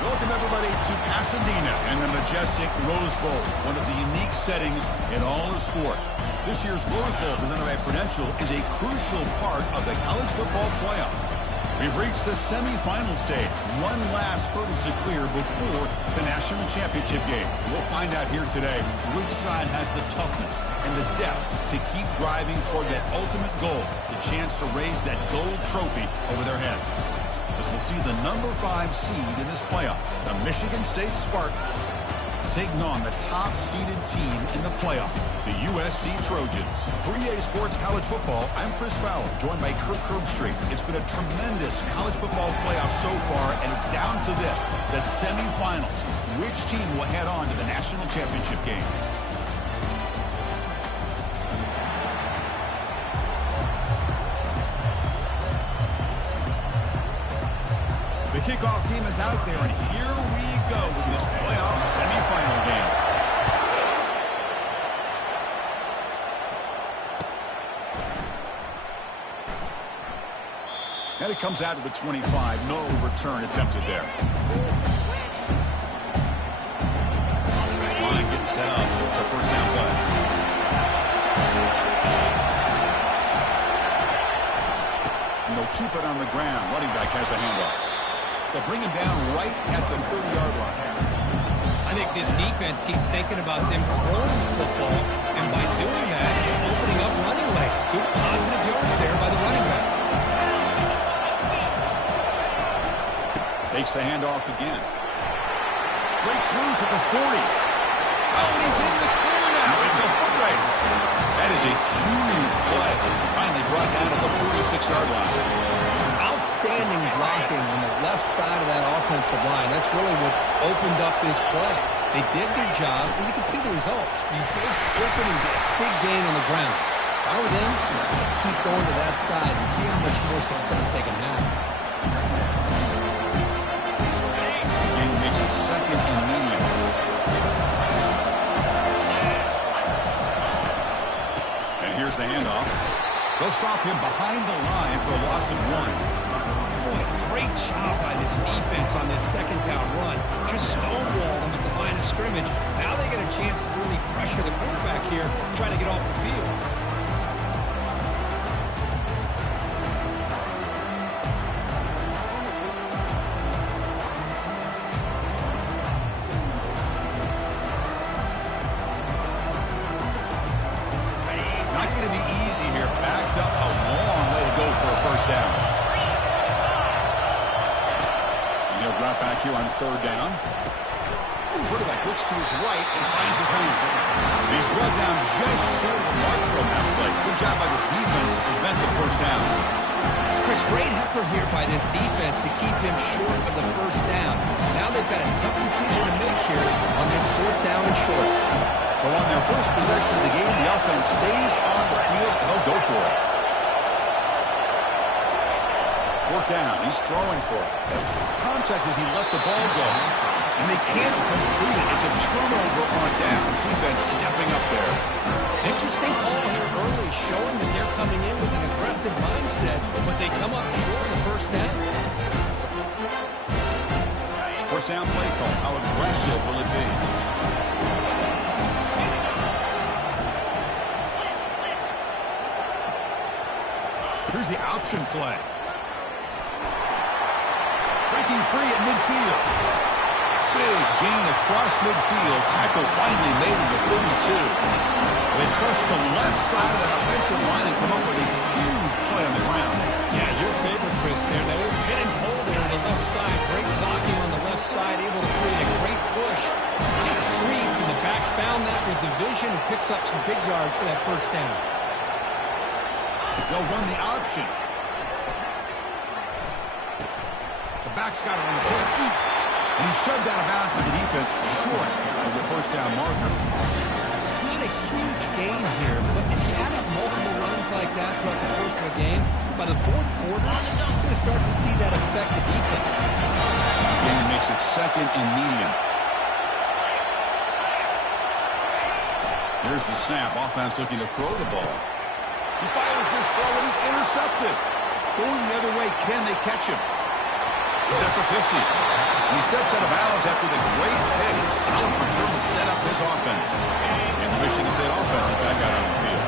Welcome, everybody, to Pasadena and the majestic Rose Bowl, one of the unique settings in all of sport. This year's Rose Bowl, presented by Prudential, is a crucial part of the college football playoff. We've reached the semifinal stage, one last hurdle to clear before the national championship game. We'll find out here today which side has the toughness and the depth to keep driving toward that ultimate goal, the chance to raise that gold trophy over their heads. As we'll see the number 5 seed in this playoff, the Michigan State Spartans, taking on the top-seeded team in the playoff, the USC Trojans. For EA Sports College Football, I'm Chris Fowler, joined by Kirk Herbstreit. It's been a tremendous college football playoff so far, and it's down to this, the semifinals. Which team will head on to the national championship game? The kickoff team is out there, and here we go with this playoff semifinal game. And it comes out to the 25. No return attempted there. Line getting set up. It's a first down play. And they'll keep it on the ground. Running back has the handoff. They'll bring him down right at the 30-yard line. I think this defense keeps thinking about them throwing the football, and by doing that, opening up running lanes. Good positive yards there by the running back. Takes the handoff again. Breaks loose at the 40. Oh, and he's in the clear now. It's a foot race. That is a huge play. Finally brought down at the 46-yard line. Outstanding blocking on the left side of that offensive line. That's really what opened up this play. They did their job, and you can see the results. You first open and get a big gain on the ground. If I were them, I'd keep going to that side and see how much more success they can have. And makes it second and medium. And here's the handoff. They'll stop him behind the line for a loss of 1. Boy, great job by this defense on this second down run. Just stonewall them at the line of scrimmage. Now they get a chance to really pressure the quarterback here, trying to get off the field. Not going to be easy here. Backed up a long way to go for a first down. He'll drop back here on third down. Quarterback looks to his right and finds his man. He's brought down just short of the marker on that play. Good job by the defense to prevent the first down. Chris, great effort here by this defense to keep him short of the first down. Now they've got a tough decision to make here on this fourth down and short. So on their first possession of the game, the offense stays on the field and they'll go for it. Fourth down, he's throwing for it. Contact as he let the ball go. And they can't complete it. It's a turnover on downs. Defense stepping up there. Interesting call here early, showing that they're coming in with an aggressive mindset, but they come up short of the first down. First down play call. How aggressive will it be? Here's the option play. Breaking free at midfield. Big gain across midfield. Tackle finally made at the 32. They trust the left side of that offensive line and come up with a huge play on the ground. Yeah, your favorite, Chris, there. They side. Great blocking on the left side, able to create a great push. Nice crease in the back. Found that with the vision and picks up some big yards for that first down. They'll run the option. The back's got it on the pitch. And he's shoved out of bounds by the defense short of the first down marker. It's not a huge gain here, but if you add up multiple runs like that throughout the course of a game, by the fourth quarter, you're going to start to see that affect the defense. Gain makes it second and medium. Here's the snap. Offense looking to throw the ball. He fires this throw and it's intercepted. Going the other way, can they catch him? He's at the 50. And he steps out of bounds after the great pick. Solid return to set up his offense. And the Michigan State offense is back out on the field.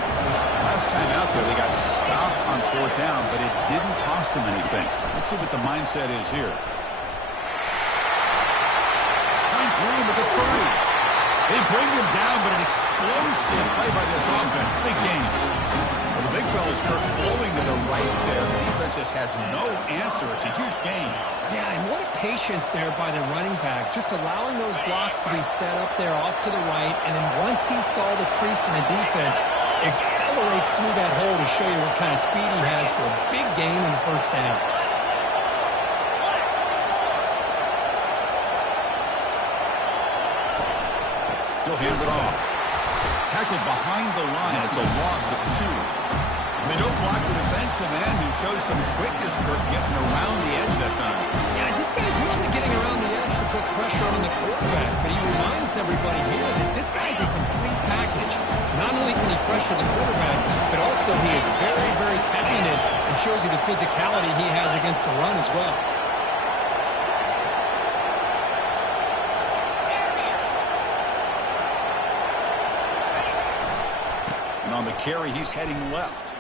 Last time out there, they got stopped on fourth down, but it didn't cost them anything. Let's see what the mindset is here. Finds room at the 30. They bring him down, but an explosive play by this offense. Big game. Well, the big fella's Kirk flowing to the right there. The defense just has no answer. It's a huge gain. Yeah, and what a patience there by the running back. Just allowing those blocks to be set up there off to the right. And then once he saw the crease in the defense, accelerates through that hole to show you what kind of speed he has for a big gain in the first down. He'll hand it off. Tackled behind the line. It's a loss of 2. They don't block the defensive end, who shows some quickness, Kirk, getting around the edge that time. Yeah, this guy's usually getting around the edge to put pressure on the quarterback, but he reminds everybody here that this guy's a complete package. Not only can he pressure the quarterback, but also he is very, very talented and shows you the physicality he has against the run as well. On the carry, he's heading left.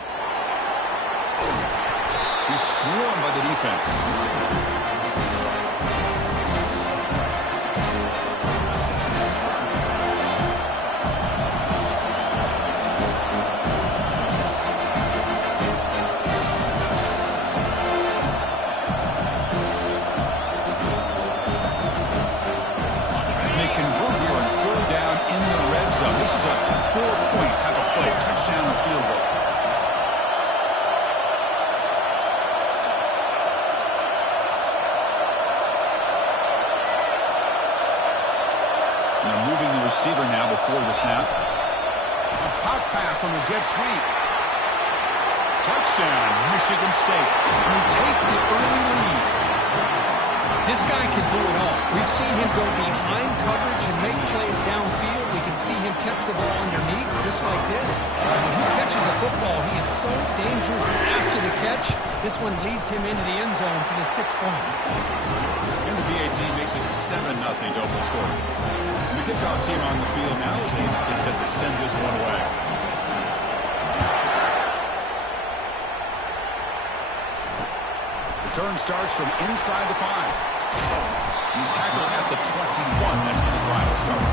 He's swarmed by the defense. They convert here on 3rd down in the red zone. This is a 4-point type of play. Touchdown or field goal. They're moving the receiver now before the snap. A pop pass on the jet sweep. Touchdown, Michigan State. And they take the early lead. This guy can do it all. We've seen him go behind coverage and make plays downfield. We can see him catch the ball underneath, just like this. When he catches a football, he is so dangerous after the catch. This one leads him into the end zone for the 6 points. And the BAT makes it 7-0 to open the score. And the kickoff team on the field now is set to send this one away. Return starts from inside the 5. He's tackled at the 21. That's where the drive will start.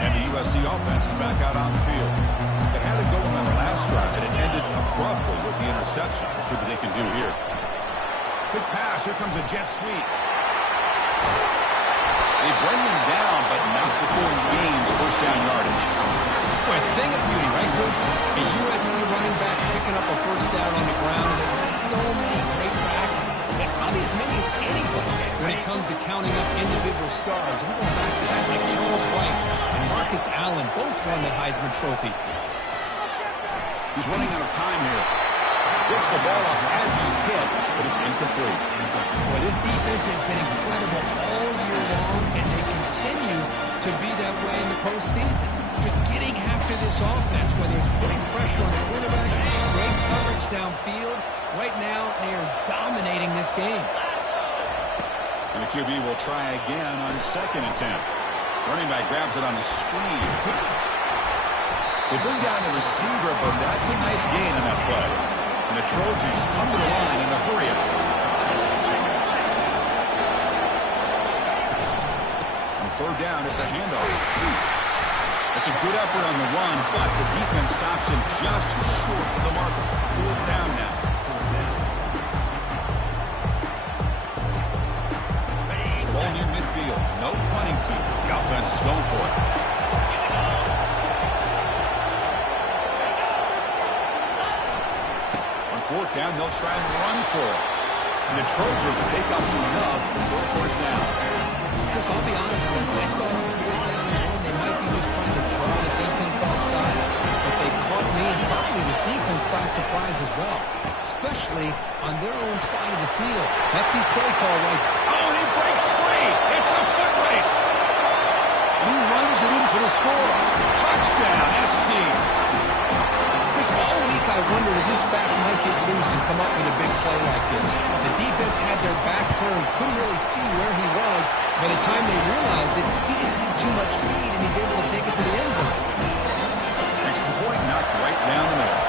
And the USC offense is back out on the field. They had it going on the last drive, and it ended abruptly with the interception. Let's see what they can do here. Quick pass. Here comes a jet sweep. They bring him down, but not before he gains first down yardage. Boy, a thing of beauty, right, Chris? A USC running back picking up a first down on the ground. They've got so many great backs, and probably as many as anybody when it comes to counting up individual stars. I'm going back to guys like Charles White and Marcus Allen, both won the Heisman Trophy. He's running out of time here. Gets the ball off as he's hit, but it's incomplete. Boy, this defense has been incredible all year long, and they continue to be that way in the postseason. Just getting after this offense, whether it's putting pressure on the quarterback, great coverage downfield. Right now, they are dominating this game. And the QB will try again on 2nd and 10. Running back grabs it on the screen. They bring down the receiver, but that's a nice gain in that play. And the Trojans come to the line in a hurry-up. On 3rd down, it's a handoff. That's a good effort on the run, but the defense stops him just short of the marker. 4th down now. Ball near midfield. No punting team. The offense is going for it. On 4th down, they'll try and run for it. And the Trojans pick up enough for a 1st down. Chris, I'll be honest with you. I thought on 4th down and 1, they might be just trying to draw the defense off sides, but they caught me and probably the defense by surprise as well, especially on their own side of the field. That's his play call right. Oh, and he breaks free. It's a foot race. He runs it in for the score. Touchdown, SC. Chris, all week I wondered if this back might get loose and come up with a big play like this. The defense had their back turned, couldn't really see where he was. By the time they realized it, he just had too much speed, and he's able to take it to the end zone. Extra point knocked right down the middle.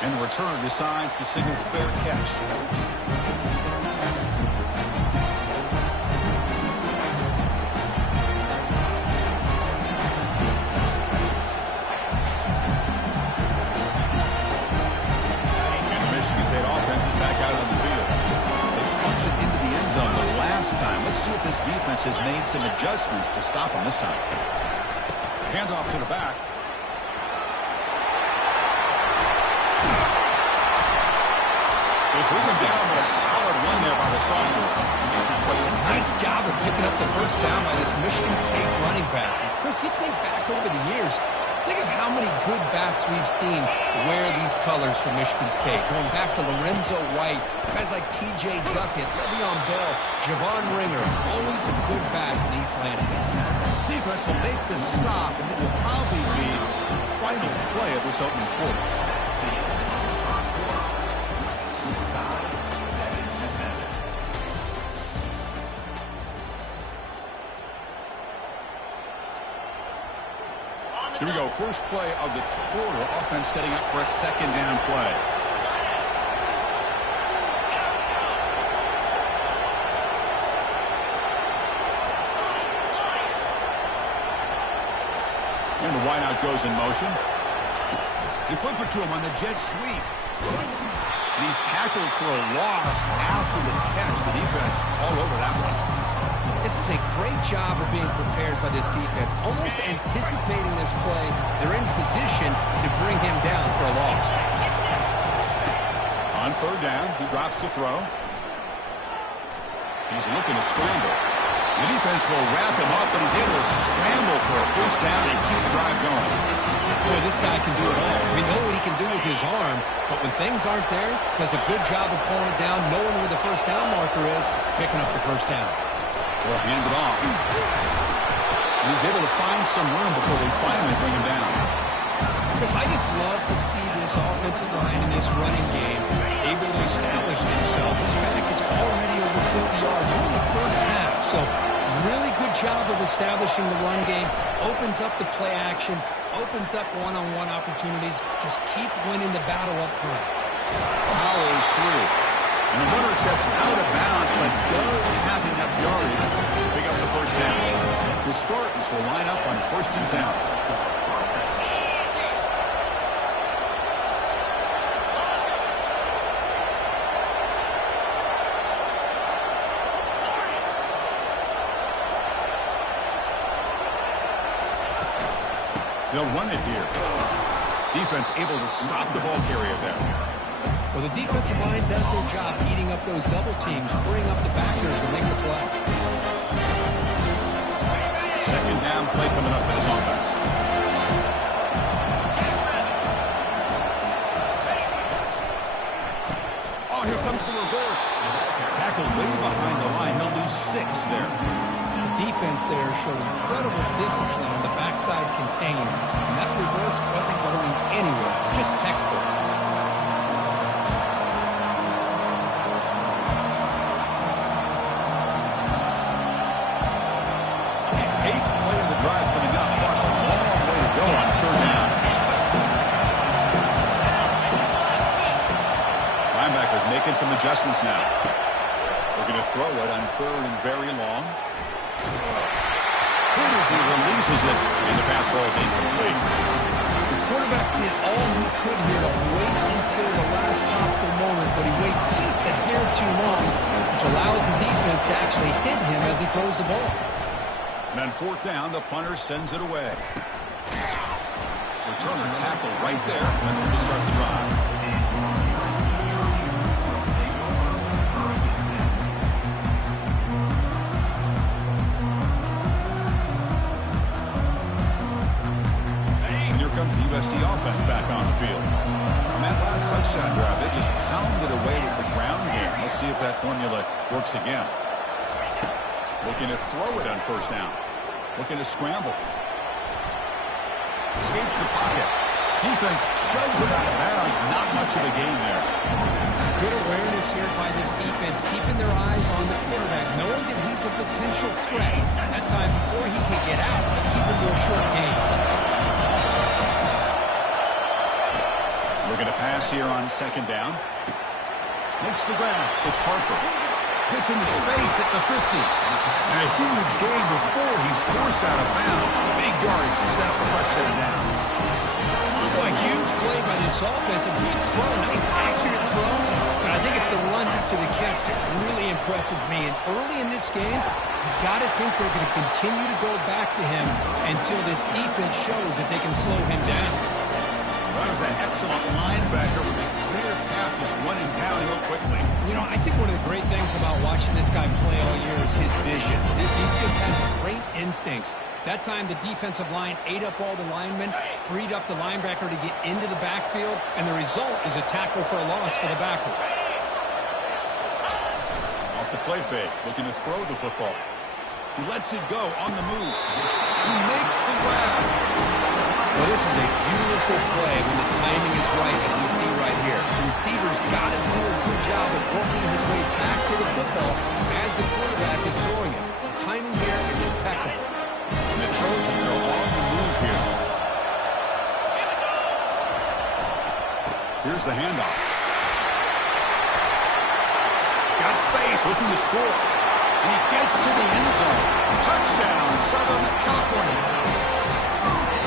And the return decides to signal fair catch. Let's see if this defense has made some adjustments to stop him this time. Handoff to the back. They bring him down with a solid one there by the sophomore. What's a nice job of picking up the 1st down by this Michigan State running back. And Chris, you think back over the years, think of how many good backs we've seen wear these colors for Michigan State. Going back to Lorenzo White, guys like T.J. Duckett, Le'Veon Bell, Javon Ringer, always a good back in East Lansing. Defense will make the stop, and it will probably be the final play of this opening quarter. Here we go, first play of the quarter. Offense setting up for a 2nd down play. And the wideout goes in motion. They flip it to him on the jet sweep. And he's tackled for a loss after the catch. The defense all over that one. This is a great job of being prepared by this defense. Almost anticipating this play, they're in position to bring him down for a loss. On 3rd down, he drops to throw. He's looking to scramble. The defense will wrap him up, but he's able to scramble for a 1st down and keep the drive going. Boy, this guy can do it all. We know what he can do with his arm, but when things aren't there, does a good job of pulling it down, knowing where the 1st down marker is, picking up the 1st down. Well, hand it off. And he's able to find some room before they finally bring him down. Because I just love to see this offensive line in this running game able to establish themselves. This back is already over 50 yards. We're in the 1st half, so really good job of establishing the run game. Opens up the play action, opens up one-on-one opportunities. Just keep winning the battle up front. Powers through. And the runner steps out of bounds, but does have enough yardage to pick up the 1st down. The Spartans will line up on 1st and 10. They'll run it here. Defense able to stop the ball carrier there. Well, the defensive line does their job eating up those double teams, freeing up the backers to make the play. 2nd down play coming up for this offense. Oh, here comes the reverse. Tackled way behind the line. He'll lose 6 there. The defense there showed incredible discipline on the backside contained, and that reverse wasn't going anywhere, just textbook. Making some adjustments now. We're going to throw it on 3rd and very long. Good as he releases it, and the pass ball is incomplete. The quarterback did all he could here to wait until the last possible moment, but he waits just a hair too long, which allows the defense to actually hit him as he throws the ball. And on fourth down, the punter sends it away. Returner tackle right there. That's where they start the drive. And here comes the USC offense back on the field. On that last touchdown drive, they just pounded away with the ground game. Let's see if that formula works again. Looking to throw it on first down. Looking to scramble. Escapes the pocket. Defense shoves it out of bounds. Not much of a gain there. Good awareness here by this defense, keeping their eyes on the quarterback, knowing that he's a potential threat. That time before he can get out, they keep him to a short gain. Looking to pass here on second down. Makes the grab. It's Harper. Gets into space at the 50. And a huge gain before he's forced out of bounds. Big yardage to set up a fresh set of downs. Oh, a huge play by this offense. A good throw, nice accurate throw. But I think it's the run after the catch that really impresses me. And early in this game, you got to think they're going to continue to go back to him until this defense shows that they can slow him down. That was that excellent linebacker with a clear path just running downhill quickly. You know, I think one of the great things about watching this guy play all year is his vision. He just has great instincts. That time, the defensive line ate up all the linemen, freed up the linebacker to get into the backfield, and the result is a tackle for a loss for the backer. Off the play fake, looking to throw the football. He lets it go on the move. He makes the grab. Well, this is a beautiful play when the timing is right, as we see right here. The receiver's got to do a good job of working his way back to the football as the quarterback is throwing it. The timing here is impeccable. And the Trojans are on the move here. Here's the handoff. Got space, looking to score. And he gets to the end zone. Touchdown, Southern California.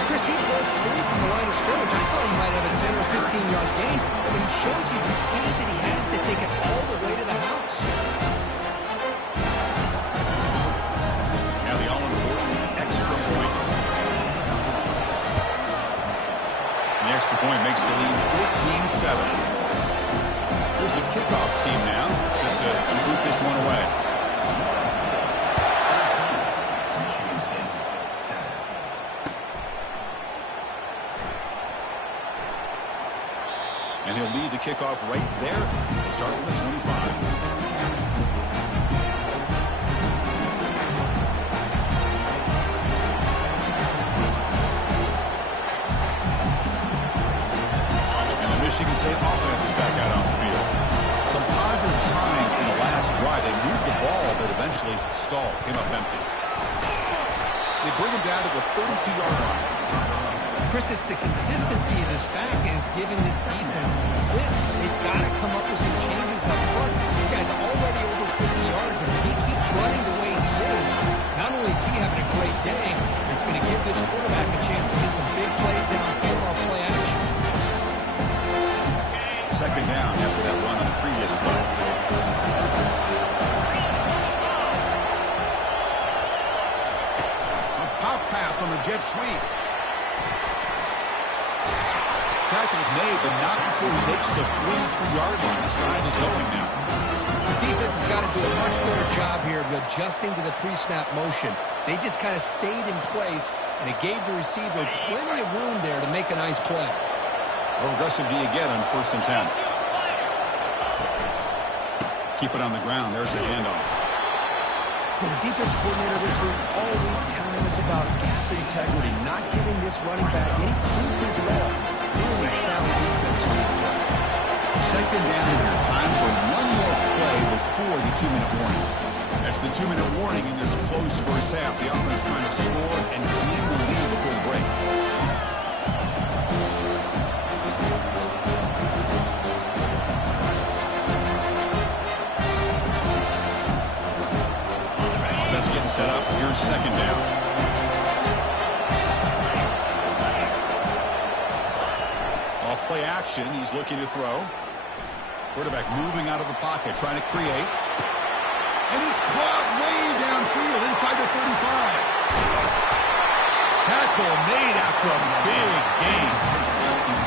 Chris, he broke free from the line of scrimmage. I thought he might have a 10 or 15-yard gain, but he shows you the speed that he has to take it all the way to the house. Now the all-important extra point. The extra point makes the lead 14-7. Here's the kickoff team now, set to boot this one away. And he'll lead the kickoff right there to start with the 25. And the Michigan State offense is back out on the field. Some positive signs in the last drive. They moved the ball, but eventually stalled, came up empty. They bring him down to the 32-yard line. Chris, it's the consistency of this back is giving this defense fits. They've got to come up with some changes up front. This guy's already over 50 yards, and if he keeps running the way he is, not only is he having a great day, it's going to give this quarterback a chance to get some big plays downfield off play action. Second down after that run on the previous play. A pop pass on the jet sweep. Tackle's made, but not before he makes the 43-yard line. This drive is going now. The defense has got to do a much better job here of adjusting to the pre-snap motion. They just kind of stayed in place, and it gave the receiver plenty of room there to make a nice play. How aggressive do you get on 1st and 10? Keep it on the ground. There's the handoff. Well, the defense coordinator this week all week telling us about gap integrity, not giving this running back any creases at all. Really sound defense on the play. Second down here. Time for one more play before the 2-minute warning. That's the 2-minute warning in this close first half. The offense trying to score and claim the lead before the break. set up. Here's second down. Off play action. He's looking to throw. Quarterback moving out of the pocket, trying to create. And it's caught way downfield inside the 35. Tackle made after a big gain.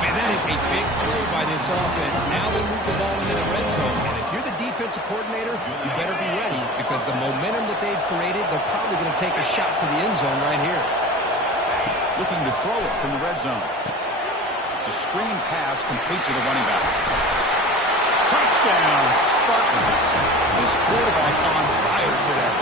Man, that is a big play by this offense. Now they move the ball into the red zone. And if you're the defensive coordinator, you better be ready because the momentum that they've created, they're probably going to take a shot to the end zone right here. Looking to throw it from the red zone. It's a screen pass complete to the running back. Touchdown, Spartans. This quarterback on fire today.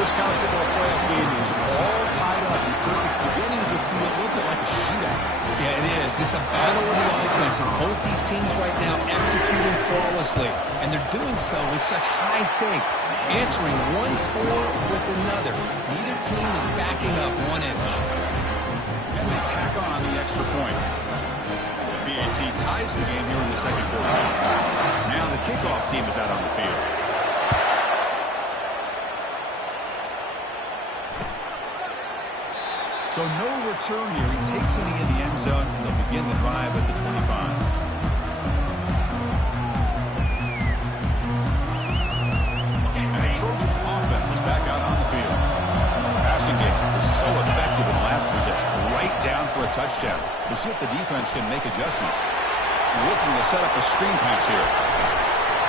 This college football playoff game is all tied up. It's beginning to feel a little bit like a shootout. Yeah, it is. It's a battle of the offenses. Both these teams right now executing flawlessly, and they're doing so with such high stakes, answering one score with another. Neither team is backing up 1 inch. And they tack on the extra point. The BAT ties the game here in the second quarter. Now the kickoff team is out on the field. So no return here. He takes it in the end zone, and they'll begin the drive at the 25. And the Trojans offense is back out on the field. Passing game was so effective in the last possession. Right down for a touchdown. We'll see if the defense can make adjustments. Looking to set up a screen pass here.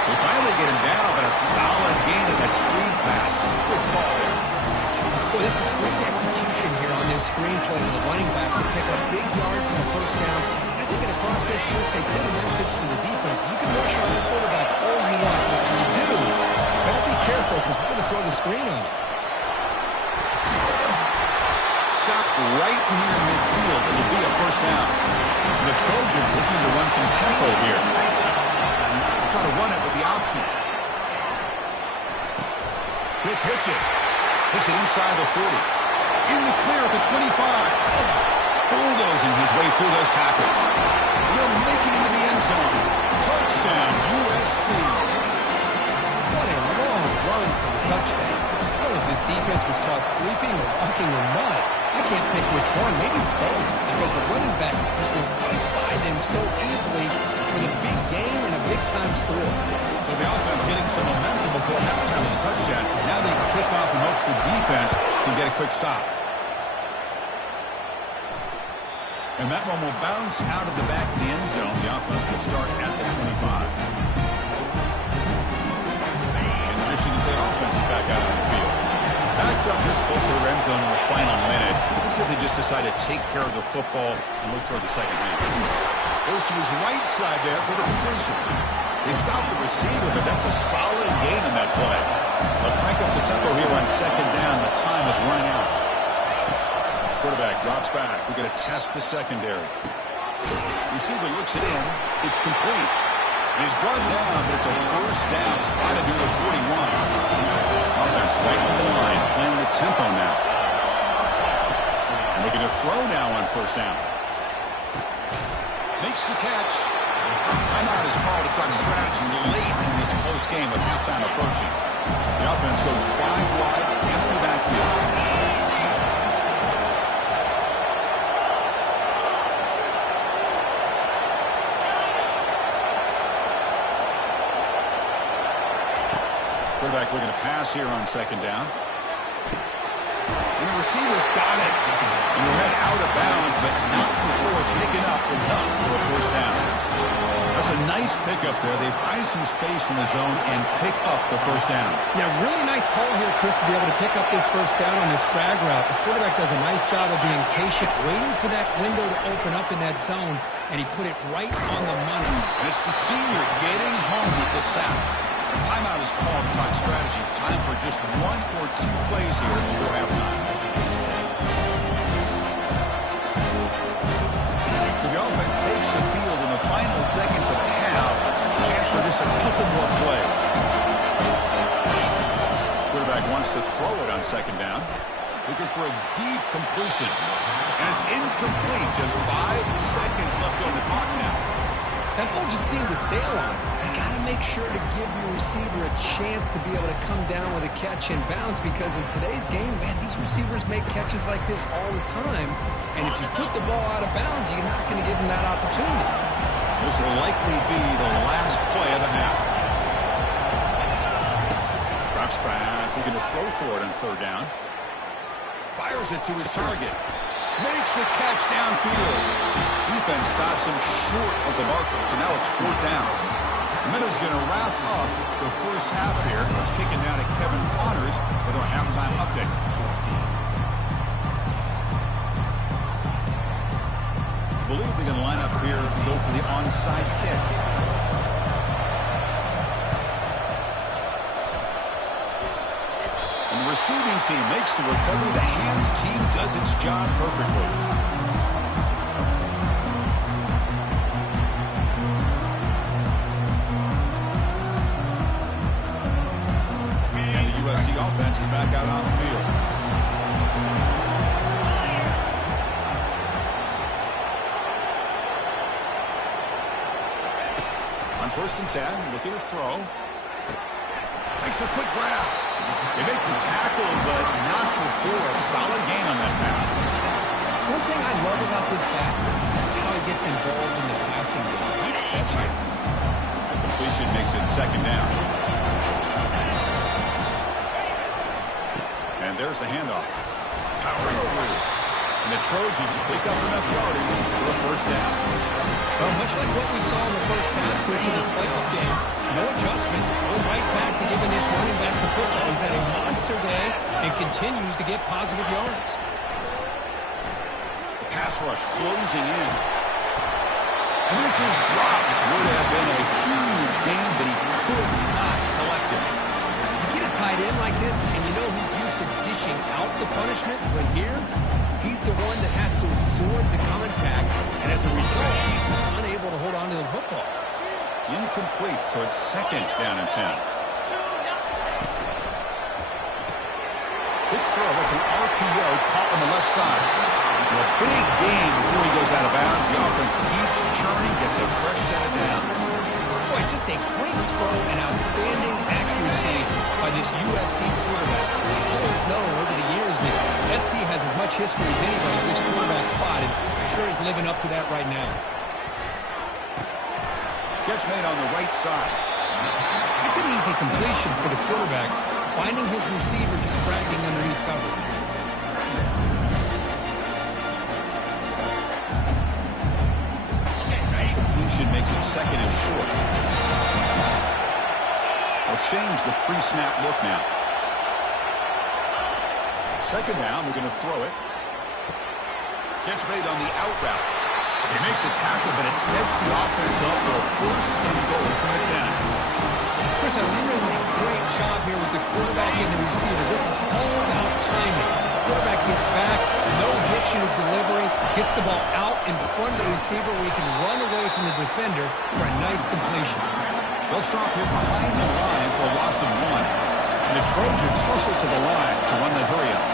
They finally get him down, but a solid gain in that screen pass. Good call there. Well, this is great execution here on this screen play to the running back to pick up big yards in the first down. I think in the process, Chris, they send a message to the defense. You can rush on the quarterback all you want, but when you do, better be careful because we're going to throw the screen on you. Stopped right near midfield. It'll be a first down. The Trojans looking to run some tempo here. Try to run it with the option. He'll pitch it. Takes it inside the 40. In the clear at the 25. Bulldozing his way through those tackles. He'll make it into the end zone. Touchdown, USC. What a long run for the touchdown. I don't know if this defense was caught sleeping or walking in mud. I can't pick which one. Maybe it's both because the running back just went right by them so easily for the big game and a big-time score. So the offense getting some momentum before halftime with a touchdown. Now they kick off and hopes the defense can get a quick stop. And that one will bounce out of the back of the end zone. The offense will start at the 25. And the Michigan State offense is back out on the field. Backed up this close to the end zone in the final minute. Let's see if they just decide to take care of the football and look toward the second half. Goes to his right side there for the completion. They stop the receiver, but that's a solid gain in that play. They'll crank up the tempo here on second down. The time is running out. Quarterback drops back. We're going to test the secondary. Receiver looks it in. It's complete. And he's brought down, but it's a first down. Spotted near the 41. Offense right on the line. Playing the tempo now. And looking to throw now on first down. Makes the catch. Timeout is called to talk strategy late in this close game with halftime approaching. The offense goes 5 wide, empty backfield. Quarterback looking to pass here on second down. And the receiver's got it. And they're head out of bounds, but not before picking up enough for a first down. That's a nice pickup there. They've iced some space in the zone and pick up the first down. Yeah, really nice call here, Chris, to be able to pick up this first down on this drag route. The quarterback does a nice job of being patient, waiting for that window to open up in that zone, and he put it right on the money. And it's the senior getting home with the sack. Timeout is called to talk strategy. Time for just 1 or 2 plays here before halftime. So the offense takes the field in the final seconds of the half. Chance for just a couple more plays. Quarterback wants to throw it on second down. Looking for a deep completion. And it's incomplete. Just 5 seconds left on the clock now. That ball just seemed to sail on him. got to make sure to give your receiver a chance to be able to come down with a catch and bounce, because in today's game, man, these receivers make catches like this all the time. And if you put the ball out of bounds, you're not going to give them that opportunity. This will likely be the last play of the half. Drops back, looking to throw for it on third down. Fires it to his target. Makes the catch downfield. Defense stops him short of the marker, so now it's fourth down. Minutes going to wrap up the first half here. It's kicking down to Kevin Connors with our halftime update. I believe they're going to line up here and go for the onside kick. And the receiving team makes the recovery. The hands team does its job perfectly. And the USC offense is back out on the field. On 1st and 10, looking to throw. Makes a quick grab. They make the tackle, but not before a solid gain on that pass. One thing I love about this back is how he gets involved in the passing game. He's catching. Completion makes it second down. And there's the handoff. Powering through. And the Trojans pick up enough yardage for a first down. Well, much like what we saw in the first half, Chris, in this playoff game, no adjustments. We're right back to giving this running back the football. He's had a monster day and continues to get positive yards. The pass rush closing in. And this is dropped. It would have been a huge gain, but he could not collect it. You get a tight end like this, and you know he's used to dishing out the punishment, but here, he's the one that has to absorb the contact, and as a result, he's unable to hold on to the football. Incomplete, so it's second down and 10. Big throw, that's an RPO caught on the left side. And a big gain before he goes out of bounds. The offense keeps churning, gets a fresh set of downs. Boy, just a great throw and outstanding accuracy by this USC quarterback. We always know over the years that SC has as much history as anybody at this quarterback spot, and I'm sure he's living up to that right now. Catch made on the right side. It's an easy completion for the quarterback, finding his receiver just dragging underneath cover. Completion makes it second and short. They'll change the pre-snap look now. Second down, we're going to throw it. Catch made on the out route. They make the tackle, but it sets the offense up for a first and goal from the 10. Chris, a really great job here with the quarterback and the receiver. This is all about timing. The quarterback gets back, no hitch in his delivery, gets the ball out in front of the receiver where he can run away from the defender for a nice completion. They'll stop him behind the line for a loss of 1. And the Trojans hustle to the line to run the hurry-up.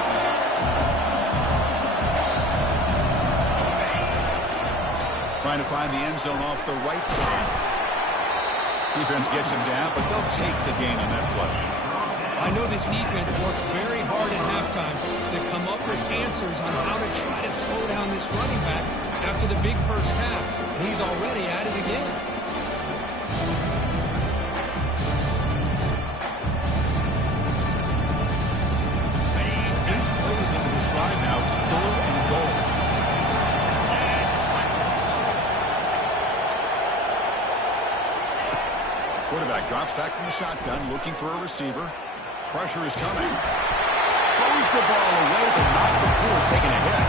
Trying to find the end zone off the right side. Defense gets him down, but they'll take the gain on that play. I know this defense worked very hard at halftime to come up with answers on how to try to slow down this running back after the big first half, and he's already at it again. Eight plays into this drive now. It's third and goal. Quarterback drops back from the shotgun, looking for a receiver. Pressure is coming. Throws the ball away, but not before taking a hit.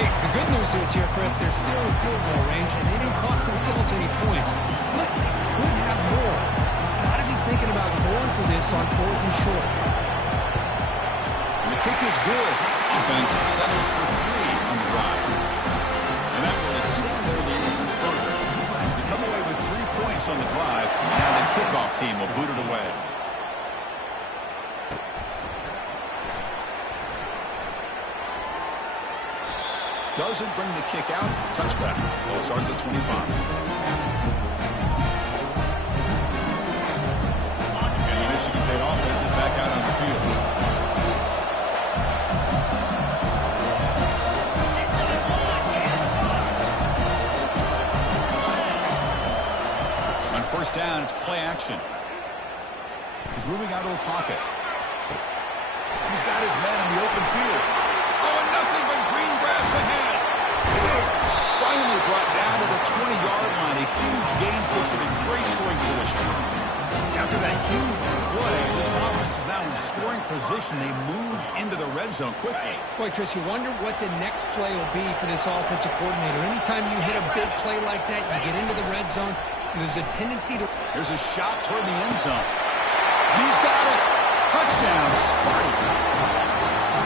Hey, the good news is here, Chris, they're still in field goal range, and they didn't cost themselves any points. But they could have more. You've got to be thinking about going for this on fourth and short. And the kick is good. Offense settles for 3 on the drive. And that will extend their lead even further. They come away with 3 points on the drive. Now the kickoff team will boot it away. Doesn't bring the kick out. Touchback. They'll start at the 25. action. He's moving out of the pocket. He's got his men in the open field. Oh, and nothing but green grass ahead. Finally brought down to the 20-yard line. A huge gain puts him in great scoring position. After that huge play, this offense is now in scoring position. They moved into the red zone quickly. Boy, Chris, you wonder what the next play will be for this offensive coordinator. Anytime you hit a big play like that, you get into the red zone, there's a tendency to... There's a shot toward the end zone. He's got it. Touchdown, Sparty.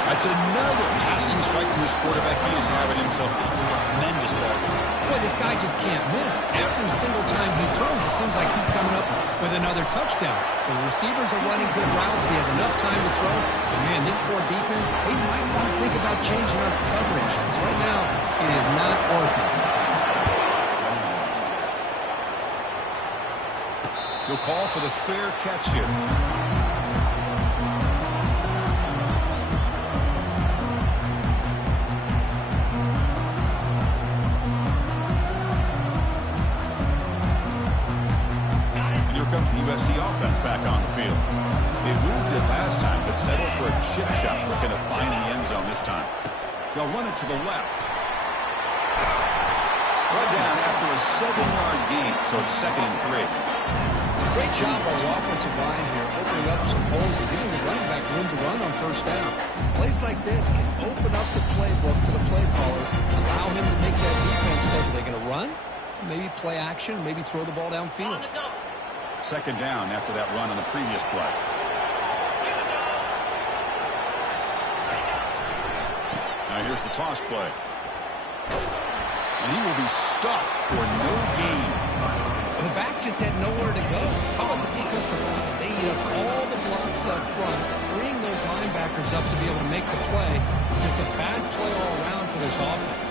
That's another passing strike from his quarterback. He is having himself a tremendous ball game. Boy, this guy just can't miss. Every single time he throws, it seems like he's coming up with another touchdown. The receivers are running good routes. He has enough time to throw. And, man, this poor defense, they might want to think about changing up coverage. Because right now, it is not working. He'll call for the fair catch here. Comes the USC offense back on the field. They moved it last time, but settled for a chip shot. Looking to find the end zone this time. They'll run it to the left. Run down after a 7-yard gain, so it's 2nd and 3. Great job by the offensive line here, opening up some holes and giving the running back room to run on first down. Plays like this can open up the playbook for the play caller, allow him to make that defense think, are they going to run? Maybe play action, maybe throw the ball downfield. 2nd down after that run on the previous play. Now here's the toss play. And he will be stuffed for no gain. The back just had nowhere to go. How about the defensive line? They eat up all the blocks up front, freeing those linebackers up to be able to make the play. Just a bad play all around for this offense.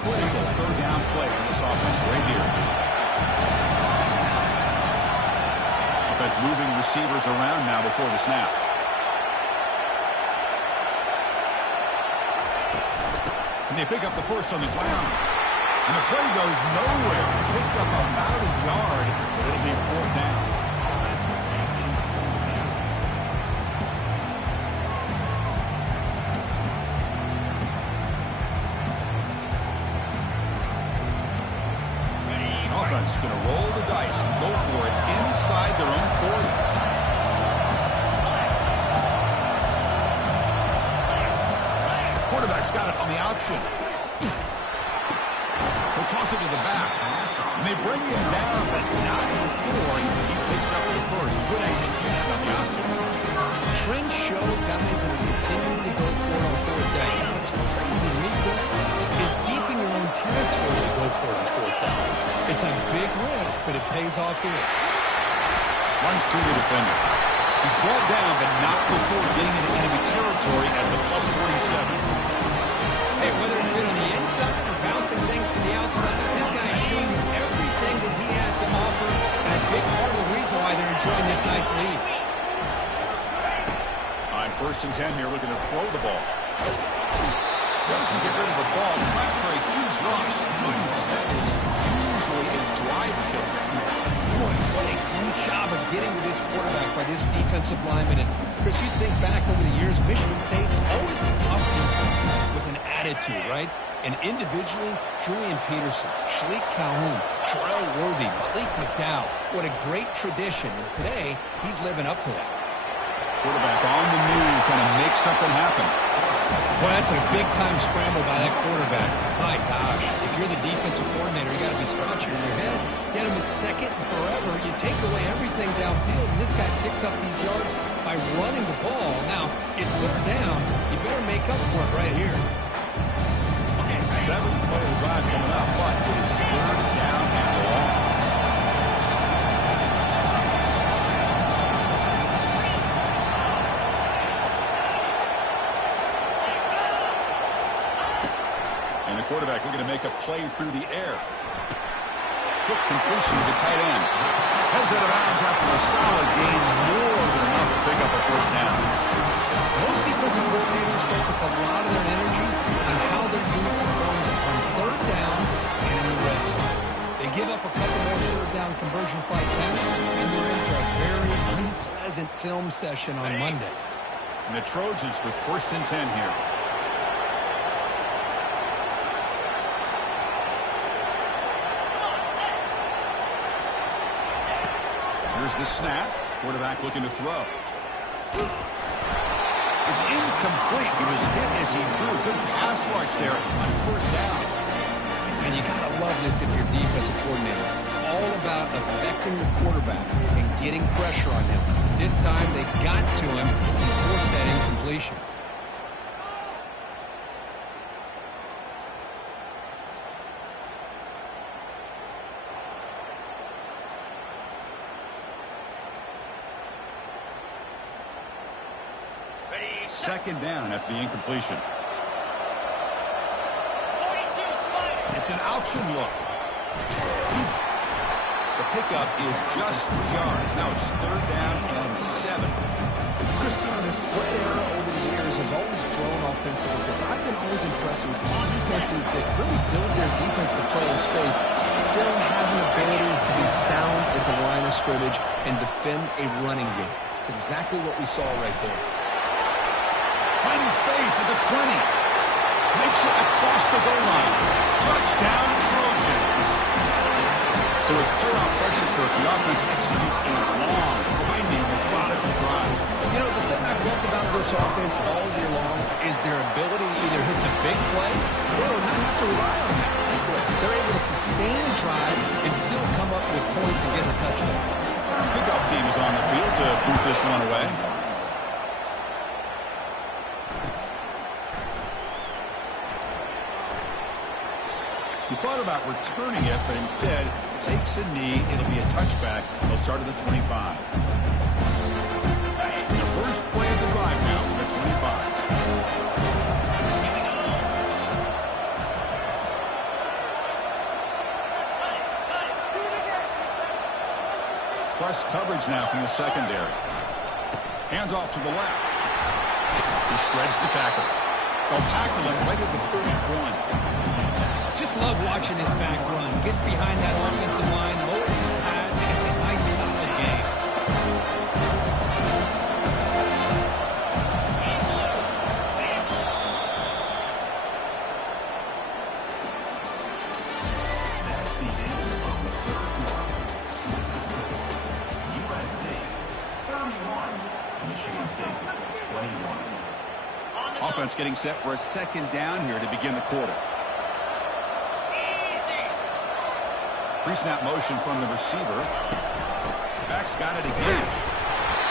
Critical 3rd down play for this offense right here. Offense moving receivers around now before the snap. And they pick up the first on the ground. And the play goes nowhere. Picked up about a yard, but it'll be 4th down. Offense going to roll the dice and go for it inside their own 40. Quarterback's got it on the option. He'll toss it to the back. And they bring him down, but not before he picks up the first. Good execution on the option. Trends show guys that are continuing to go for it on 4th down. What's crazy to me, Chris, is deep in your own territory to go for it on 4th down. It's a big risk, but it pays off here. Runs through the defender. He's brought down, but not before getting into enemy territory at the plus 47. Hey, whether it's been on the inside or bouncing things to the outside, this guy is showing you everything that he has to offer, and a big part of the reason why they're enjoying this nice lead. On 1st and 10 here, looking to throw the ball. Doesn't get rid of the ball. Trapped for a huge loss. Goodness, that is usually a drive killer. Boy, what a great job of getting to this quarterback by this defensive lineman. And Chris, you think back over the years, Michigan State, always a tough defense with an attitude, right? And individually, Julian Peterson, Shalik Calhoun, Terrell Worthy, Malik McDowell. What a great tradition. And today, he's living up to that. Quarterback on the move, trying to make something happen. Well, that's a big-time scramble by that quarterback. My gosh, if you're the defensive coordinator, you got to be scratching your head. Get him at 2nd and forever. You take away everything downfield, and this guy picks up these yards by running the ball. Now, it's 3rd down. You better make up for it right here. 7th play of the drive coming up, but it is 3rd down and long. And the quarterback looking to make a play through the air. Quick completion to the tight end. Heads out of bounds after a solid gain, more than enough to pick up a 1st down. Most defensive coordinators focus a lot of their energy on how their unit performs on 3rd down and in the red zone. They give up a couple more 3rd down conversions like that, and they're film session on Monday. And the Trojans with 1st and 10 here. Here's the snap. Quarterback looking to throw. It's incomplete. He was hit as he threw a good pass rush there on 1st down. And you got to love this if you're defensive coordinator. It's all about affecting the quarterback and getting pressure on him. This time they got to him and forced that incompletion. Second down after the incompletion. It's an option look. The pickup is just 3 yards. Now it's 3rd down and 7. Chris, the spread era over the years has always grown offensively, but I've been always impressed with defenses that really build their defense to play in space, still have an ability to be sound at the line of scrimmage and defend a running game. It's exactly what we saw right there. Finding space at the 20. Makes it across the goal line. Touchdown, Trojans. So with playoff pressure, Kirk, the offense executes a long, winding, methodical drive. You know, the thing I've loved about this offense all year long is their ability to either hit the big play or not have to rely on that big blitz. They're able to sustain a drive and still come up with points and get a touchdown. Kickoff team is on the field to boot this one away. He thought about returning it, but instead takes a knee. It'll be a touchback. They'll start at the 25. The first play of the drive now from the 25. Press coverage now from the secondary. Hands off to the left. He shreds the tackle. They'll tackle him right at the 31. Just love watching this back run. Gets behind that offensive line, lowers his pads, and it's a nice, solid game. USC 31. Offense getting set for a 2nd down here to begin the quarter. Pre-snap motion from the receiver. Back's got it again.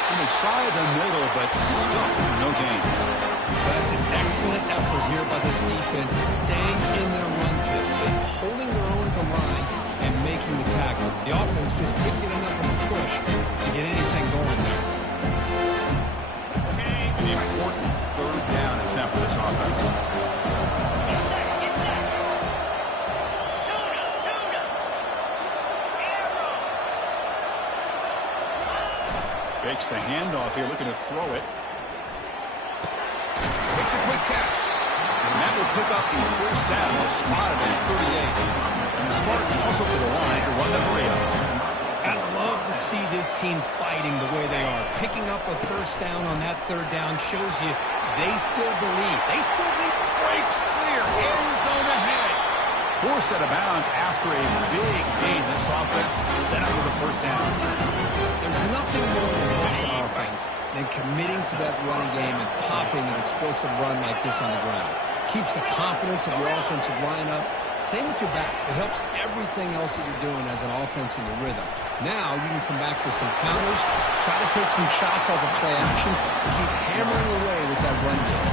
And they try the middle, but stuck. No gain. That's an excellent effort here by this defense, staying in their run fits, holding their own at the line and making the tackle. The offense just couldn't get enough of a push to get anything going there. An important 3rd down attempt for this offense. Fakes the handoff here, looking to throw it. Makes a quick catch. And that will pick up the 1st down. Spotted at 38. And the Spartans also to the line to run the play up. I'd love to see this team fighting the way they are. Picking up a 1st down on that 3rd down shows you they still believe. They still believe. Breaks clear. End zone ahead. Forced out of bounds after a big gain. This offense set up for the 1st down. There's nothing more that helps an offense than committing to that running game and popping an explosive run like this on the ground. Keeps the confidence of your offensive lineup. Same with your back. It helps everything else that you're doing as an offense in your rhythm. Now you can come back with some counters, try to take some shots off of play action, and keep hammering away with that run game.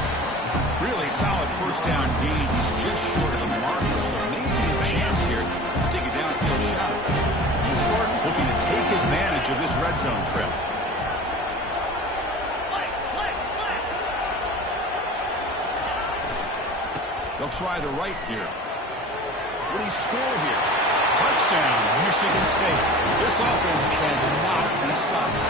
Really solid 1st down gain. He's just short of the marker, so maybe a chance here to take a downfield shot. And the Spartans looking to take advantage of this red zone trip. They'll try the right here. What do he score here? Touchdown, Michigan State. This offense cannot be stopped.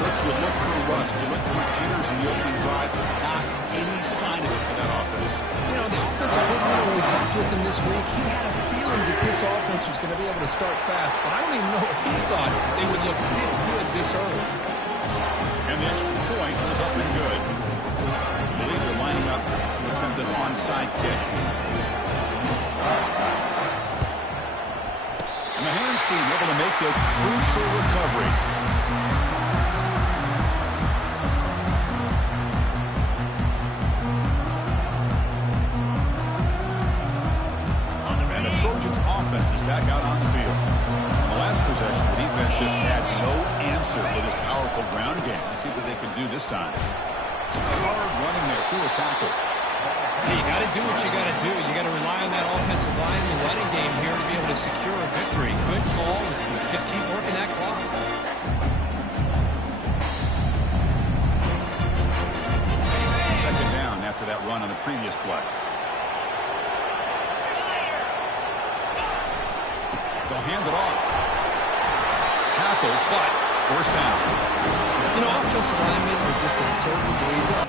Kirk, you look for rust, you look for jitters in the opening drive. Not any sign of it for that offense. You know, the offensive coordinator, when we talked with him this week, he had a feeling that this offense was going to be able to start fast, but I don't even know if he thought they would look this good this early. make a crucial recovery. And the Trojans' offense is back out on the field. On the last possession, the defense just had no answer with this powerful ground game. Let's see what they can do this time. Some hard running there through a tackle. Hey, you got to do what you got to do. You got to rely on that offensive line in the running game here to be able to secure a victory. Good call. Just keep working that clock. Second down after that run on the previous play. They'll hand it off. Tackle, but first down. You know, offensive linemen are just so great.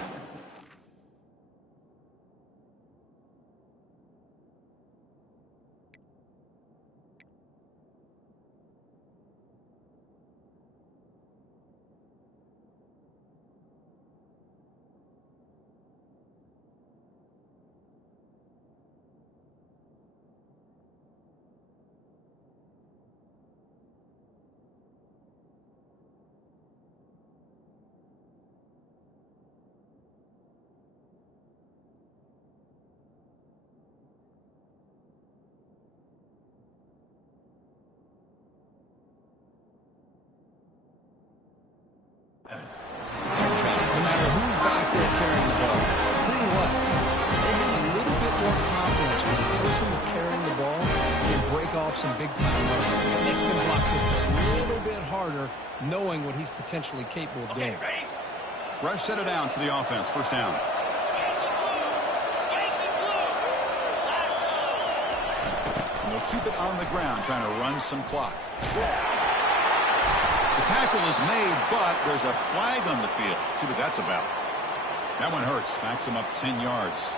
No matter who's back there carrying the ball, I'll tell you what, they have a little bit more confidence when the person that's carrying the ball can break off some big-time runs. It makes him block just a little bit harder, knowing what he's potentially capable of doing. Fresh set of downs for the offense. First down. And they'll keep it on the ground, trying to run some clock. The tackle is made, but there's a flag on the field. Let's see what that's about. That one hurts. Backs him up 10 yards.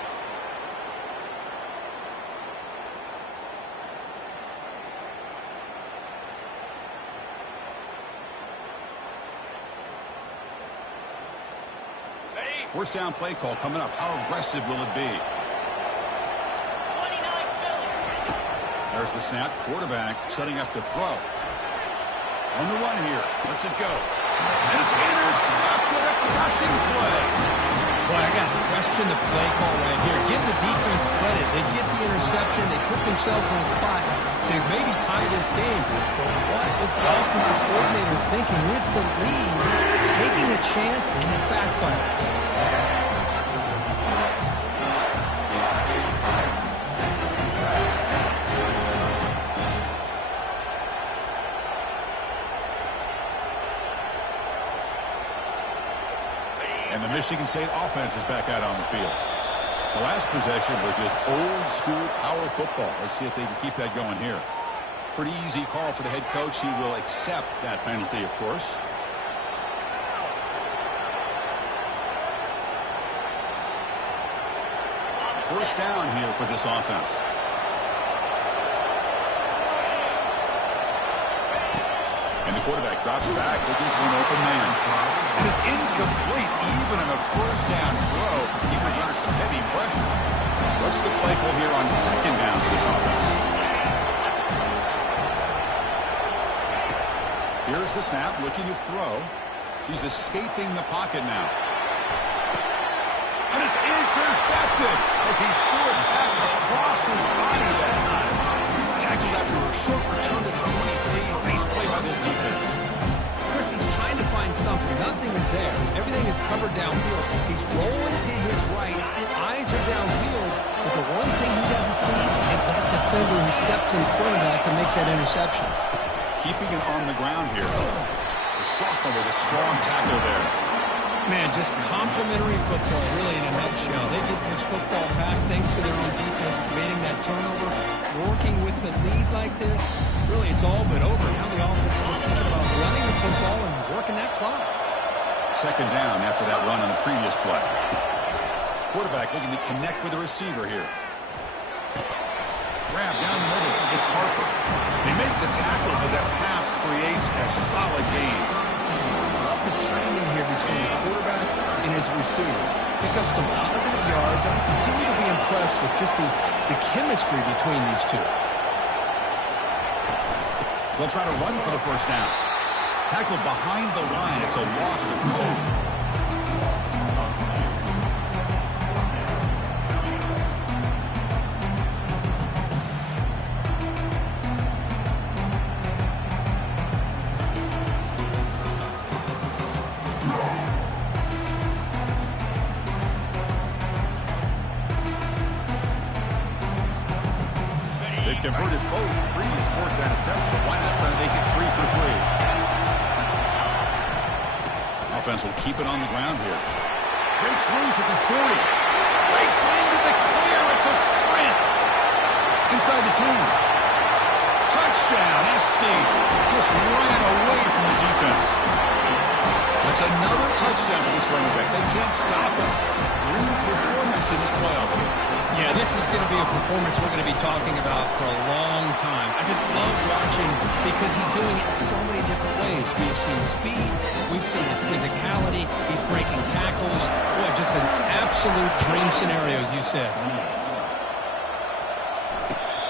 First down play call coming up. How aggressive will it be? There's the snap. Quarterback setting up to throw. On the run here. Lets it go. And it's intercepted. A crushing play. Boy, I got to question the play call right here. Give the defense credit. They get the interception. They put themselves in a spot to maybe tie this game. But what was the offensive coordinator thinking with the lead? Taking a chance, and it backfired. And the Michigan State offense is back out on the field. The last possession was just old-school power football. Let's see if they can keep that going here. Pretty easy call for the head coach. He will accept that penalty, of course. First down here for this offense. And the quarterback drops back looking for an open man. And it's incomplete even in a first down throw. He was under some heavy pressure. What's the play call here on second down for this offense? Here's the snap, looking to throw. He's escaping the pocket now. And it's intercepted as he threw it back across his body that time. Tackled after a short return to the 23. Nice play by this defense. Chris, he's trying to find something. Nothing is there. Everything is covered downfield. He's rolling to his right. Eyes are downfield. But the one thing he doesn't see is that defender who steps in front of that to make that interception. Keeping it on the ground here. The sophomore with a strong tackle there. Man, just complimentary football, really, in a nutshell. They get this football back thanks to their own defense, creating that turnover, working with the lead like this. Really, it's all but over. Now the offense is just thinking about running the football and working that clock. Second down after that run on the previous play. Quarterback looking to connect with the receiver here. Grab down the middle. It's Harper. They make the tackle, but that pass creates a solid gain. The timing here between the quarterback and his receiver. Pick up some positive yards. I continue to be impressed with just the chemistry between these two. They'll try to run for the first down. Tackled behind the line. It's a loss of 2. They've converted both previous fourth down attempts, so why not try to make it 3 for 3? Offense will keep it on the ground here. Breaks loose at the 40. Breaks into the clear. It's a sprint. Inside the 2. Touchdown, SC. Just ran away from the defense. That's another touchdown for this running back. They can't stop him. Dream performance in this playoff game. Yeah, this is going to be a performance we're going to be talking about for a long time. I just love watching because he's doing it in so many different ways. We've seen speed. We've seen his physicality. He's breaking tackles. Boy, just an absolute dream scenario, as you said.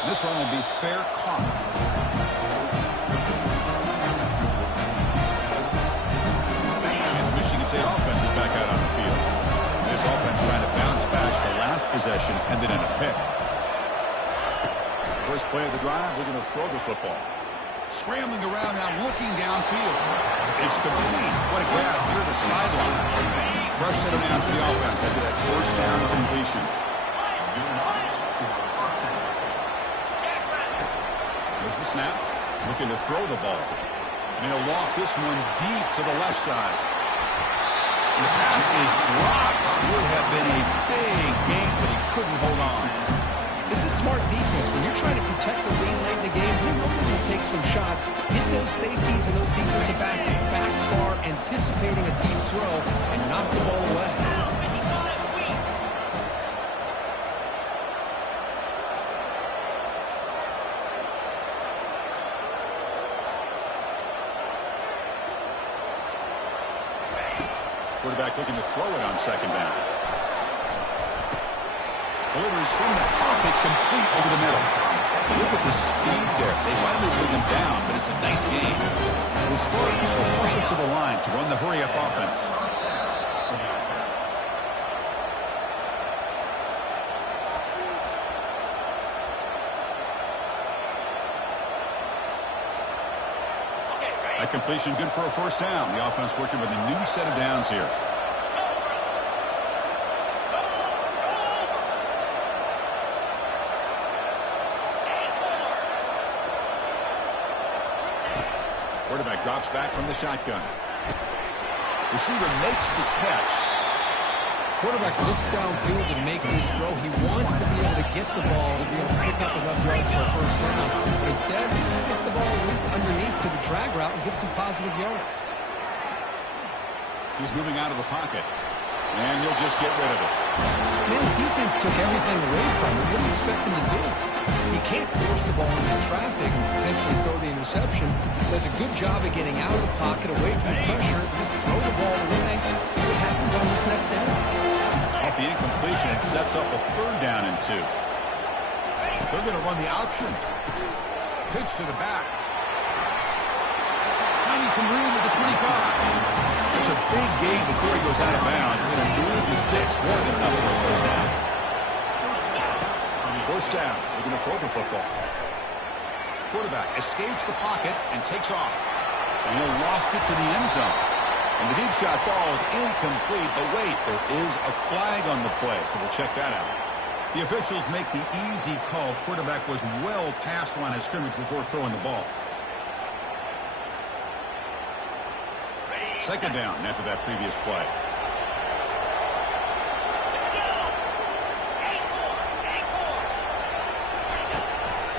This one will be fair caught. And the Michigan State offense is back out on the field. This offense trying to bounce back the last possession and then in a pick. First play of the drive, they're going to throw the football. Scrambling around now, looking downfield. It's complete. What a grab near the sideline. Fresh set of downs for the offense after that first down completion. There's the snap. Looking to throw the ball. And he'll loft this one deep to the left side. And the pass is dropped. Would have been a big gain, but he couldn't hold on. This is smart defense. When you're trying to protect the lead late in the game, you know they're going to take some shots, hit those safeties and those defensive backs back far, anticipating a deep throw, and knock the ball away. Quarterback looking to throw it on second down. Delivers from the pocket, complete over the middle. Look at the speed there. They finally bring him down, but it's a nice game. The Spartans will push it to the line to run the hurry-up offense. That completion good for a first down. The offense working with a new set of downs here. Quarterback drops back from the shotgun. Receiver makes the catch. Quarterback looks downfield to make this throw. He wants to be able to get the ball to be able to pick up enough yards for a first down. But instead, he gets the ball at least underneath to the drag route and gets some positive yards. He's moving out of the pocket. And he'll just get rid of it. Man, the defense took everything away from him. What do you expect him to do? He can't force the ball into traffic and potentially throw the interception. Does a good job of getting out of the pocket, away from the pressure, just throw the ball away, see what happens on this next down. Off the incompletion, it sets up a third down and 2. They're going to run the option. Pitch to the back. Finding some room at the 25. It's a big gain before he goes out of bounds. And it'll move the sticks more than enough for a first down. First down. They're going to throw the football. Quarterback escapes the pocket and takes off. And he'll loft it to the end zone. And the deep shot falls incomplete. But wait, there is a flag on the play, so we'll check that out. The officials make the easy call. Quarterback was well past the line of scrimmage before throwing the ball. Second down after that previous play.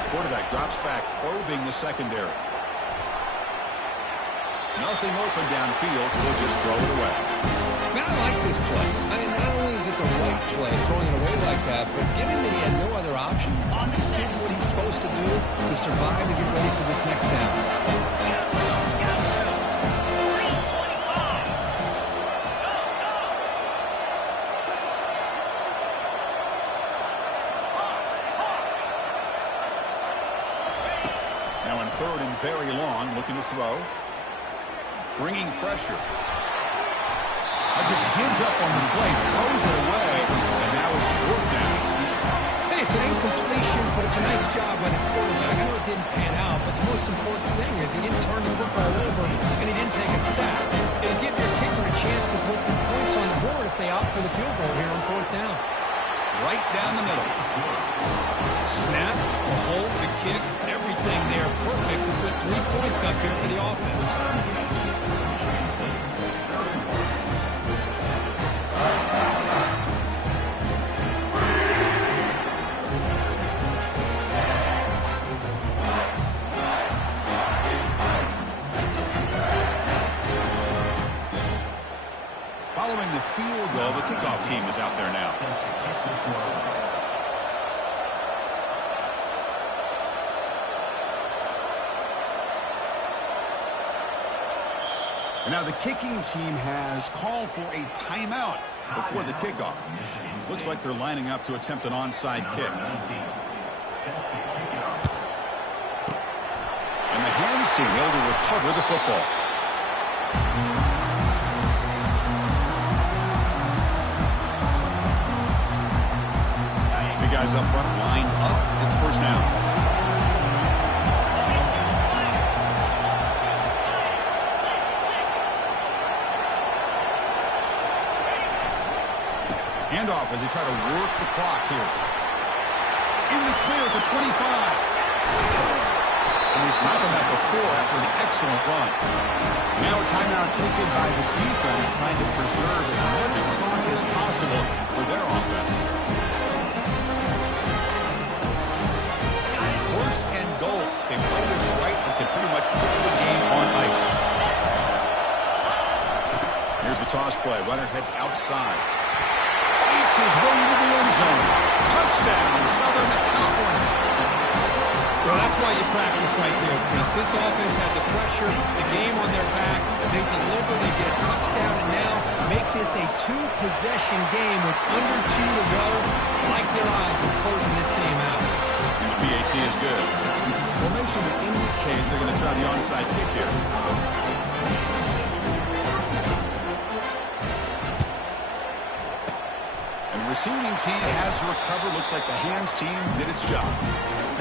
Quarterback drops back, probing the secondary. Nothing open downfield, so they'll just throw it away. Man, I like this play. I mean, not only is it the right play, throwing it away like that, but given that he had no other option, he did what he's supposed to do to survive and get ready for this next down. third and very long, looking to throw. Bringing pressure. Just gives up on the play, throws it away, and now it's fourth down. Hey, it's an incompletion, but it's a nice job by the quarterback. I know it didn't pan out, but the most important thing is he didn't turn the football over, and he didn't take a sack. It'll give your kicker a chance to put some points on the board if they opt for the field goal here on fourth down. Right down the middle. Snap, the hold, the kick, everything there perfect to put 3 points up here for the offense. Following the field goal, the kickoff team is out there now. And now the kicking team has called for a timeout before the kickoff. Looks like they're lining up to attempt an onside kick. And the hands team able to recover the football. Guys up front, lined up. It's first down. Handoff as they try to work the clock here. In the clear at the 25. And they stop him at the 4 after an excellent run. Now a timeout taken by the defense, trying to preserve as much clock as possible for their offense. First and goal. They play this right and can pretty much put the game on ice. Here's the toss play. Runner heads outside. Ace his way into the end zone. Touchdown, Southern California. Well, that's why you practice right there, Chris. This offense had the pressure, the game on their back. They deliver, they get a touchdown, and now make this a 2-possession game with under 2 to go. I like their odds of closing this game out. And the PAT is good. Formation to indicate they're going to try the onside kick here. And the receiving team has recovered. Looks like the hands team did its job.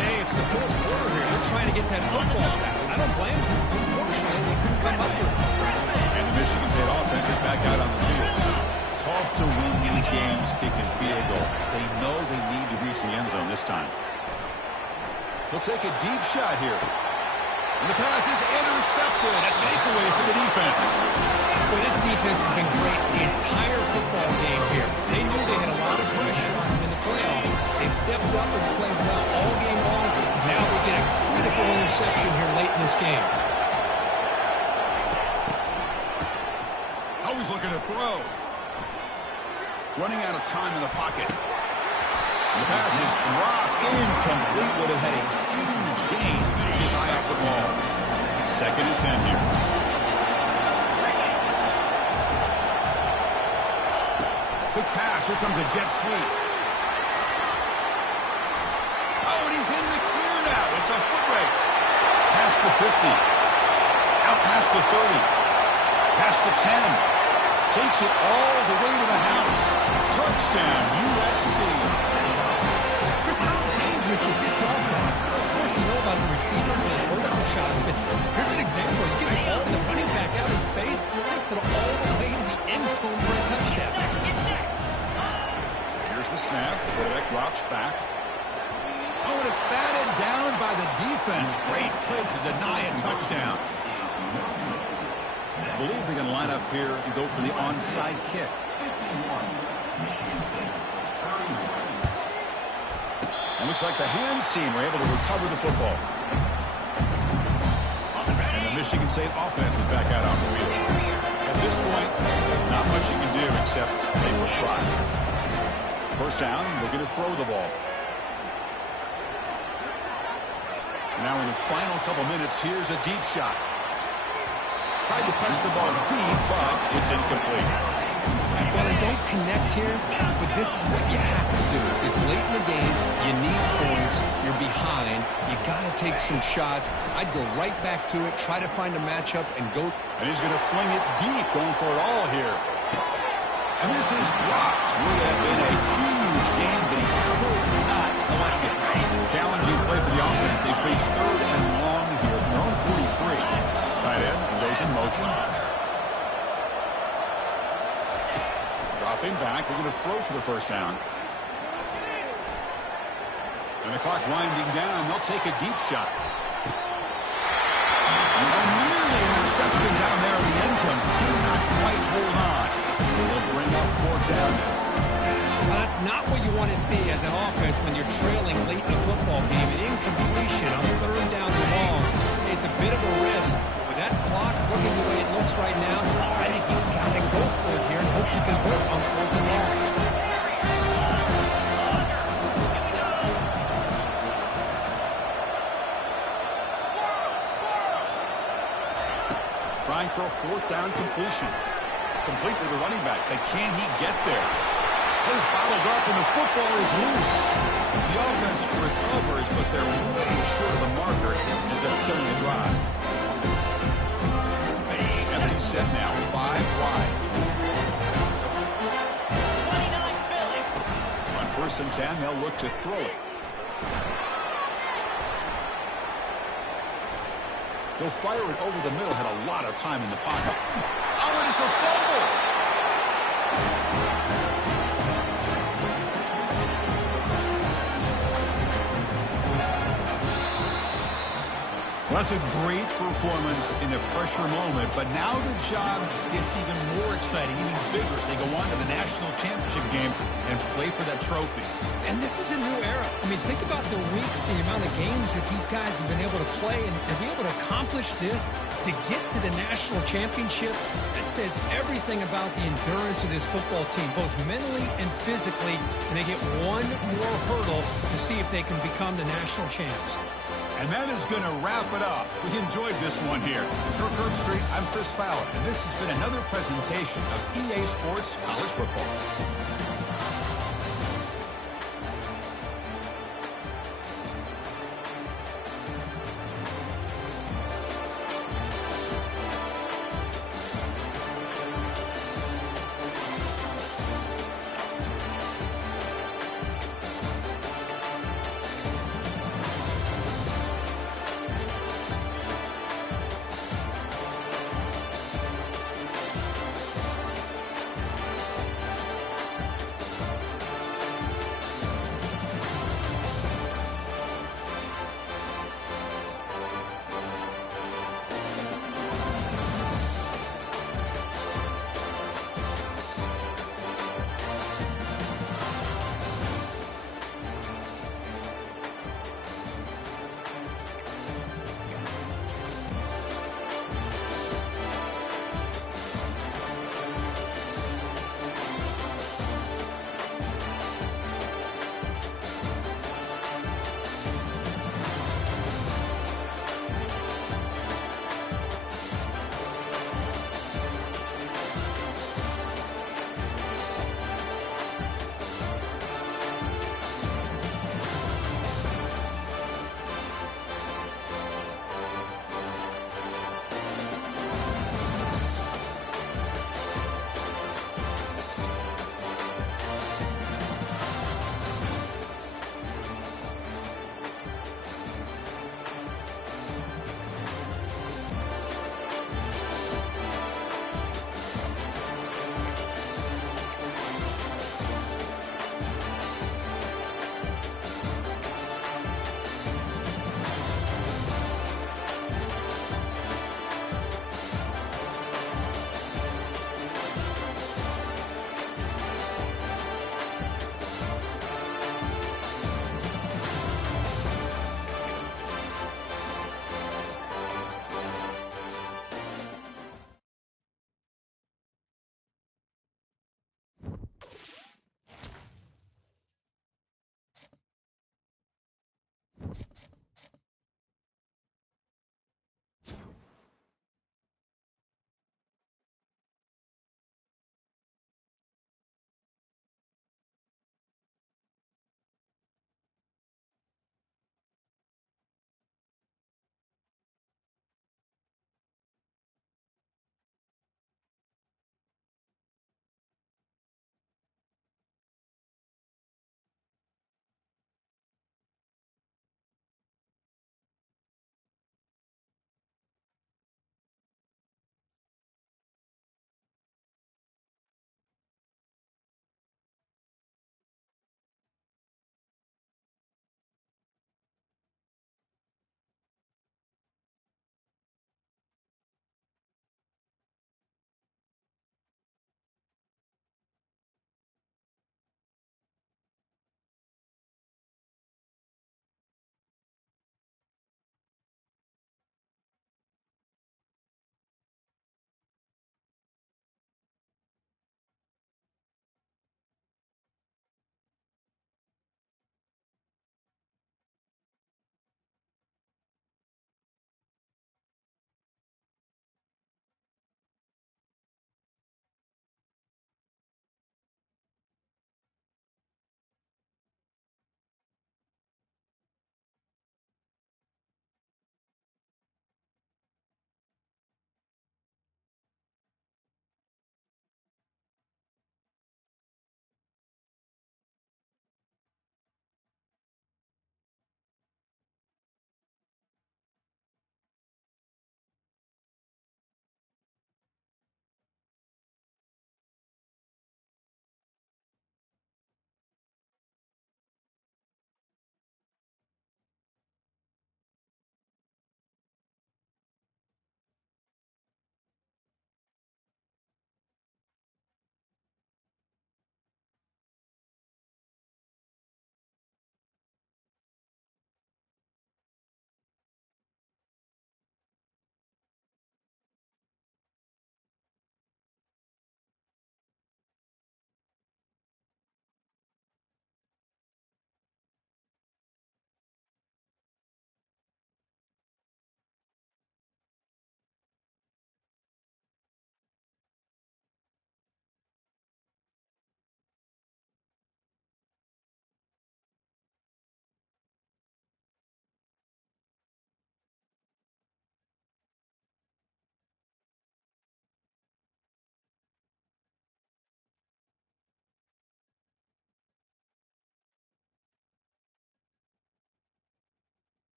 Hey, it's the fourth quarter here. They're trying to get that football back. I don't blame them. Unfortunately, they couldn't come up with it. And the Michigan State offense is back out on the field. Tough to win these games kicking field goals. They know they need to reach the end zone this time. He'll take a deep shot here. And the pass is intercepted. A takeaway for the defense. Well, this defense has been great the entire football game here. They knew they had a lot of pressure on them in the playoffs. They stepped up and played well all game long. And now they get a critical interception here late in this game. Always looking to throw. Running out of time in the pocket. The pass is dropped incomplete. Would have had a huge gain. He's high off the ball. 2nd and 10 here. Good pass. Here comes a jet sweep. Oh, and he's in the clear now. It's a foot race. Past the 50. Out past the 30. Past the 10. Takes it all the way to the house. Touchdown, USC. Chris, how dangerous is this offense? Of course, you know about the receivers and the vertical shots, but here's an example. You get the ball and the running back out in space, takes it all the way to the end zone for a touchdown. Here's the snap. The quarterback drops back. Oh, and it's batted down by the defense. Great play to deny a touchdown. I believe they're going to line up here and go for the onside kick. And looks like the hands team were able to recover the football. And the Michigan State offense is back out on the field. At this point, not much you can do except play for pride. First down, we're going to throw the ball. Now in the final couple minutes, here's a deep shot. Tried to press the ball deep, but it's incomplete. Well, they don't connect here, but this is what you have to do. It's late in the game. You need points. You're behind. You got to take some shots. I'd go right back to it, try to find a matchup, and go. And he's going to fling it deep, going for it all here. And this is dropped. Would have been a huge game, but he could not collect it. Challenging play for the offense. They face third and long here from their own 43. Tight end goes in motion. Dropping back. They're going to throw for the first down. And the clock winding down. They'll take a deep shot. And nearly an interception down there in the end zone. Could not quite hold on. They'll bring up fourth down now. Well, that's not what you want to see as an offense when you're trailing late in a football game. An incompletion on third down and long. It's a bit of a risk. With that clock looking the way it looks right now, I think you've got to go for it here and hope to convert on fourth and long. Trying for a fourth down completion. Complete with the running back. But can he get there? He's bottled up and the football is loose. The offense recovers, but they're way short of the marker. Ends up killing the drive. Empty set now, 5 wide. On 1st and 10, they'll look to throw it. He'll fire it over the middle, had a lot of time in the pocket. Oh, and it's a fumble! Well, that's a great performance in a pressure moment, but now the job gets even more exciting, even bigger as they go on to the national championship game and play for that trophy. And this is a new era. I mean, think about the weeks, the amount of games that these guys have been able to play, and to be able to accomplish this, to get to the national championship, that says everything about the endurance of this football team, both mentally and physically, and they get one more hurdle to see if they can become the national champs. And that is going to wrap it up. We enjoyed this one here. For Kirk Street, I'm Chris Fowler, and this has been another presentation of EA Sports College Football.